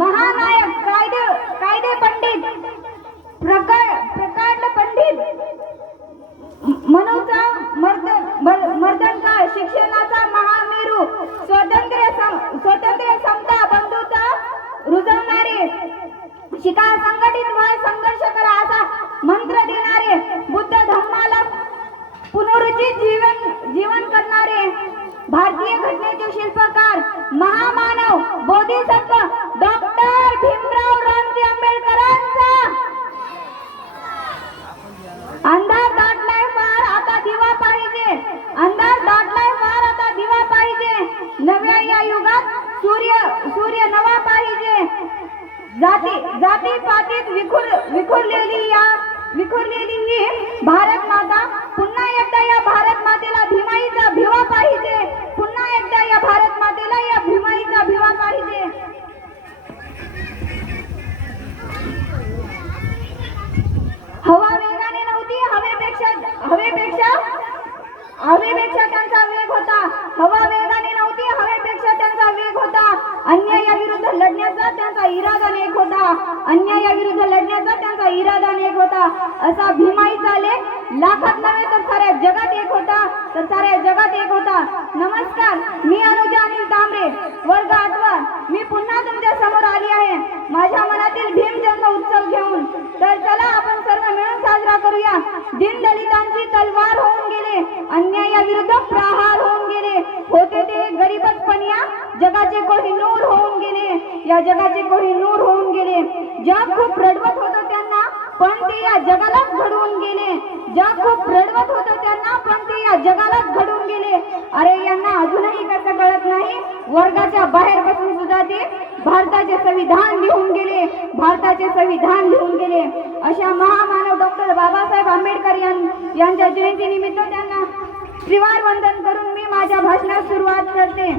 महानायक कायदे पंडित प्रकांड पंडित मनूचा मर्दनकाळ शिक्षणाचा महामेरू स्वातंत्र्य समता बंधुता रुजवणारे शिका संघटित व्हा संघर्ष करा असा मंत्र देणारे बुद्ध धम्माला पुनरुज्जीवित जीवन करणारे भारतीय घटनेचे शिल्पकार महामानव बोधिसत्व डॉक्टर भीमराव रामजी आंबेडकरांचा अंधार दाटलाय फार आता दिवा पाहिजे अंधार दाटलाय फार आता दिवा पाहिजे नव्या या युगात सूर्य नवा पाहिजे जाती पातीत विखुरलेली ही भारत माता पुन्हा एकदा या भारत मातेला भीमाईचा भिवा पाहिजे पुन्हा एकदा या भारत मातेला या भीमाईचा भिवा पाहिजे। हवा वेगाने नव्हती हवेपेक्षा त्यांचा वेग होता हवा वेगाने नव्हती हवेपेक्षा त्यांचा वेग होता अन्यायाविरुद्ध लढण्याचा त्यांचा इरादा नेक होता अन्यायाविरुद्ध लढण्याचा त्यांचा इरादा नेक होता असा भीमाईचा लेख लाखात नव्हे तर साऱ्या जगात एक होता नमस्कार मी अनुजा अनिल तांबरे वर्ग 8 मी पुन्हा तुमच्या समोर आली आहे माझ्या मनातील भीम जन्म उत्सव घेऊन तर चला आपण सर्व मिळून साजरा करूया दीनदलितांची तलवार होऊन गेले अन्यायाविरुद्ध प्रहार होऊन गेले होते ते गरीबच पण या जगाचे कोहिनूर होऊन गेले या जगाचे कोहिनूर होऊन गेले जग खूप रडवत होतं त्यांना पण ते या जगालाच घडवून गेले जग खूप रडवत होतं त्यांना पण ते या जगालाच घडवून गेले अरे यांना अजूनही कसं कळत नाही वर्गाच्या बाहेर बसून सुद्धा ते भारताचे संविधान लिहून गेले अशा महामानव डॉक्टर बाबासाहेब आंबेडकर यांच्या जयंतीनिमित्त त्यांना त्रिवार वंदन करून मी माझ्या भाषणास सुरुवात करते।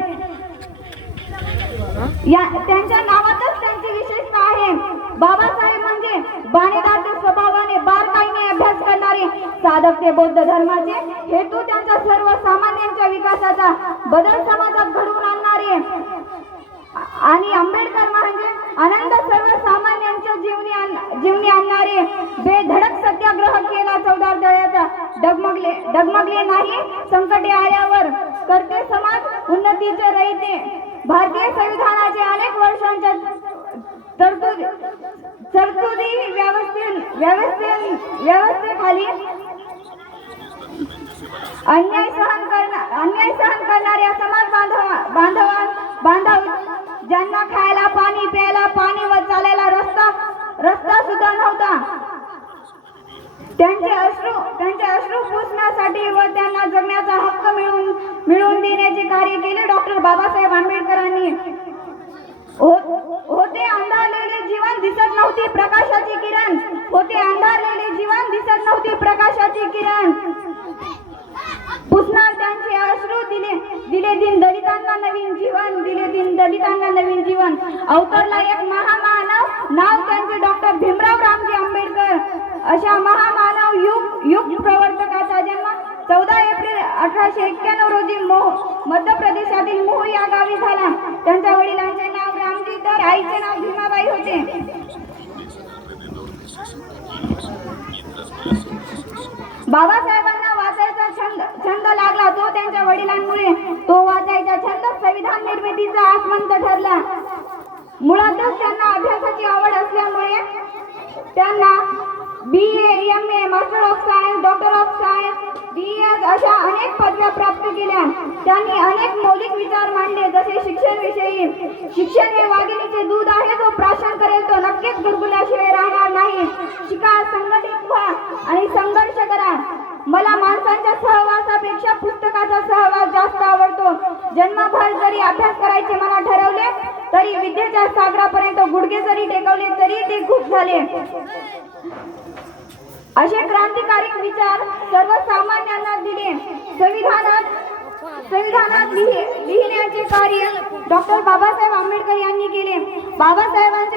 त्यांच्या नावातच त्यांची विशेषता आहे बाबासाहेब म्हणजे बाणेदार स्वभावाने बारकाईने अभ्यास करणारे साधक ते बौद्ध धर्माचे हेतू त्यांच्या सर्वसामान्यांच्या विकासाचा बदल समाजात घडवून आणणारे आणि आंबेडकर म्हणजे आनंद सर्वसामान्यांच्या जीवनी आणणारे बेधडक सत्याग्रह केला चौदार दळ्याचा डगमगले नाही संकटे आल्यावर करते समाज उन्नतीचे रहिते भारतीय संविधानाचे अनेक वर्षांच्या तरतुदी व्यवस्थेखाली अन्याय सहन करणाऱ्या समाज बांधव ज्यांना खायला पाणी प्यायला पाणी व चालायला रस्ता सुद्धा नव्हता त्यांचे अश्रू पुसण्यासाठी व त्यांना जगण्याचा हक्क मिळवून देण्याचे कार्य केले डॉक्टर बाबासाहेब आंबेडकरांनी होते अंधारलेले जीवन दिसत नव्हती प्रकाशाची किरण होते अंधारलेले जीवन दिसत नव्हती प्रकाशाची किरण पुसणार त्यांचे अश्रू दिले दलितांना नवीन जीवन अवतरला एक महामानव नाव त्यांचे डॉक्टर भीमराव रामजी आंबेडकर अशा महामानव युग प्रवर्तकाचा जन्म 14 एप्रिल 1891 रोजी मध्य प्रदेशातील मोह या गावी झाला त्यांच्या वडिलांचे नाव रामजी तर आईचे नाव भीमाबाई होते। बाबासाहेबांना वाचायचा छंद लागला तो त्यांच्या वडिलांमुळे तो वाचायचा छंद संविधान निर्मितीचा आसमंत ठरला मुळातच त्यांना अभ्यासाची आवड असल्यामुळे त्यांना BA, MA, master of science, doctor of science, BS अशा अनेक पदव्या प्राप्त केल्या त्यांनी अनेक मौलिक विचार मांडले जसे शिक्षण हे वाघिणीचे दूध आहे जो प्राशन करेल तो नक्कीच गुरगुरल्याशिवाय राहणार नाही शिका संघटित व्हा आणि संघर्ष करा मला माणसांच्या सहवासापेक्षा पुस्तकाचा सहवास जास्त आवडतो जन्मभर जरी अभ्यास करायचे मला ठरवले तरी विद्येच्या सागरापर्यंत गुडघे जरी टेकवले तरी ते खूप झाले असे क्रांतिकारी विचार सर्वसामान्यांना दिले संविधानात लिहिण्याचे कार्य डॉक्टर बाबासाहेब आंबेडकर यांनी केले बाबासाहेबांचे